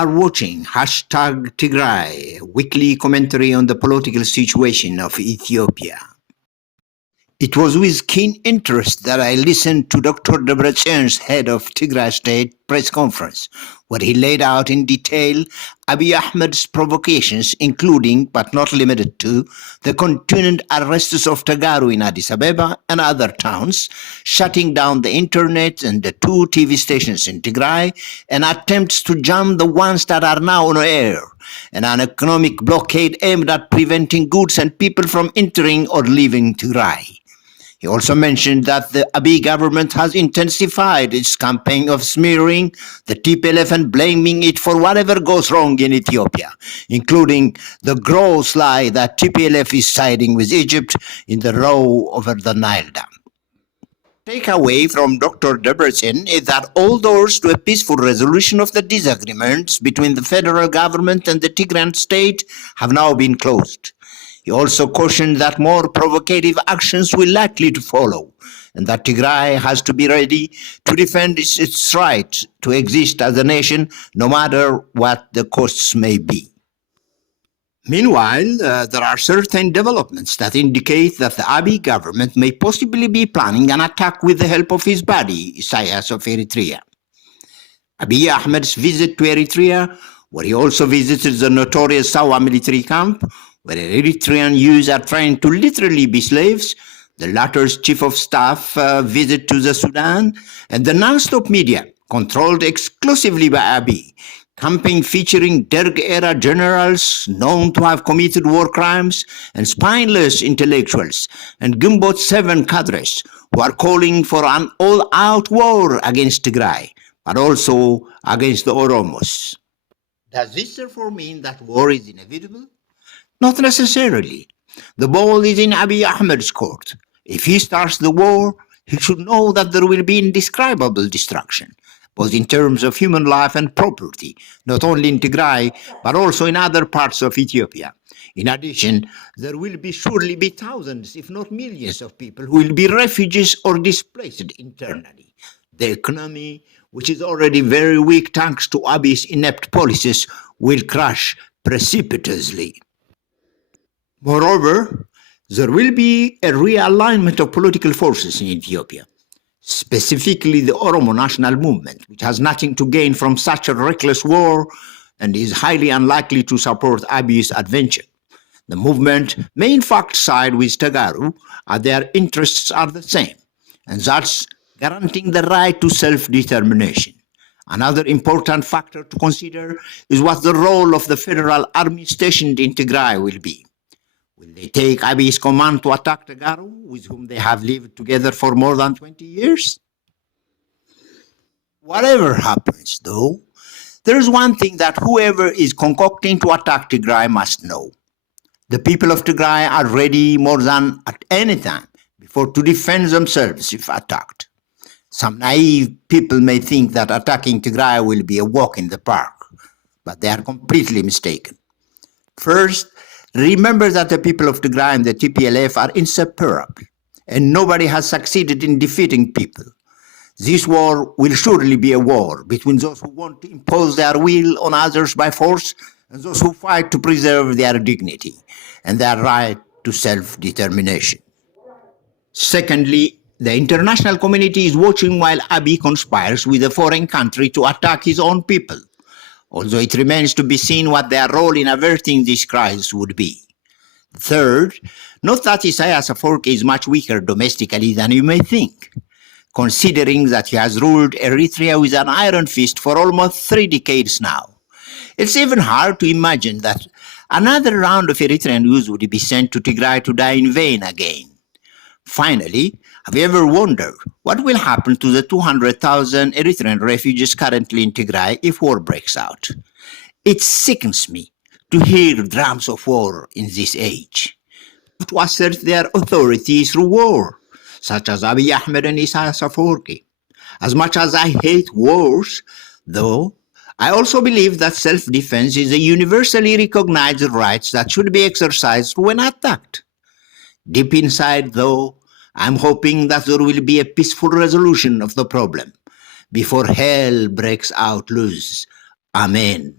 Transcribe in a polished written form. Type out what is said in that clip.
are watching hashtag Tigray, weekly commentary on the political situation of Ethiopia. It was with keen interest that I listened to Dr. Debrecen's head of Tigray State press conference, where he laid out in detail Abiy Ahmed's provocations, including, but not limited to, the continued arrests of Tagaru in Addis Ababa and other towns, shutting down the internet and the 2 TV stations in Tigray, and attempts to jam the ones that are now on air, and an economic blockade aimed at preventing goods and people from entering or leaving Tigray. He also mentioned that the Abiy government has intensified its campaign of smearing the TPLF and blaming it for whatever goes wrong in Ethiopia, including the gross lie that TPLF is siding with Egypt in the row over the Nile Dam. Takeaway from Dr. Debrecen is that all doors to a peaceful resolution of the disagreements between the federal government and the Tigrayan state have now been closed. He also cautioned that more provocative actions will likely to follow, and that Tigray has to be ready to defend its right to exist as a nation, no matter what the costs may be. Meanwhile, there are certain developments that indicate that the Abiy government may possibly be planning an attack with the help of his buddy, Isaias of Eritrea. Abiy Ahmed's visit to Eritrea, where he also visited the notorious Sawa military camp, where Eritrean youths are trying to literally be slaves, the latter's chief of staff visit to the Sudan, and the non-stop media, controlled exclusively by Abiy, campaign featuring Derg-era generals known to have committed war crimes, and spineless intellectuals, and Gumbot 7 cadres who are calling for an all-out war against Tigray, but also against the Oromos. Does this therefore mean that war is inevitable? Not necessarily. The ball is in Abiy Ahmed's court. If he starts the war, he should know that there will be indescribable destruction, both in terms of human life and property, not only in Tigray, but also in other parts of Ethiopia. In addition, there will surely be thousands, if not millions, of people who will be refugees or displaced internally. The economy, which is already very weak thanks to Abiy's inept policies, will crash precipitously. Moreover, there will be a realignment of political forces in Ethiopia, specifically the Oromo National Movement, which has nothing to gain from such a reckless war and is highly unlikely to support Abiy's adventure. The movement may in fact side with Tagaru, as their interests are the same, and thus guaranteeing the right to self-determination. Another important factor to consider is what the role of the federal army stationed in Tigray will be. Will they take Abiy's command to attack Tagaru, with whom they have lived together for more than 20 years? Whatever happens, though, there is one thing that whoever is concocting to attack Tigray must know. The people of Tigray are ready more than at any time before to defend themselves if attacked. Some naive people may think that attacking Tigray will be a walk in the park, but they are completely mistaken. First, remember that the people of Tigray and the TPLF are inseparable, and nobody has succeeded in defeating people. This war will surely be a war between those who want to impose their will on others by force and those who fight to preserve their dignity and their right to self-determination. Secondly, the international community is watching while Abiy conspires with a foreign country to attack his own people, although it remains to be seen what their role in averting this crisis would be. Third, note that Isaias Afwerki is much weaker domestically than you may think, considering that he has ruled Eritrea with an iron fist for almost 3 decades now. It's even hard to imagine that another round of Eritrean youth would be sent to Tigray to die in vain again. Finally, have you ever wondered what will happen to the 200,000 Eritrean refugees currently in Tigray if war breaks out? It sickens me to hear drums of war in this age. To assert their authority through war, such as Abiy Ahmed and Isaias Afwerki. As much as I hate wars, though, I also believe that self-defense is a universally recognized right that should be exercised when attacked. Deep inside, though, I'm hoping that there will be a peaceful resolution of the problem before hell breaks out loose. Amen.